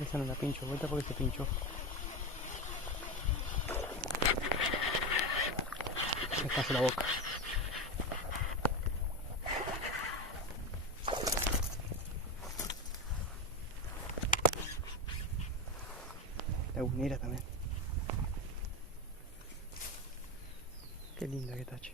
Esa no la pincho, vuelta porque se pinchó. Me cayó la boca. Lagunera también. Qué linda que está, che.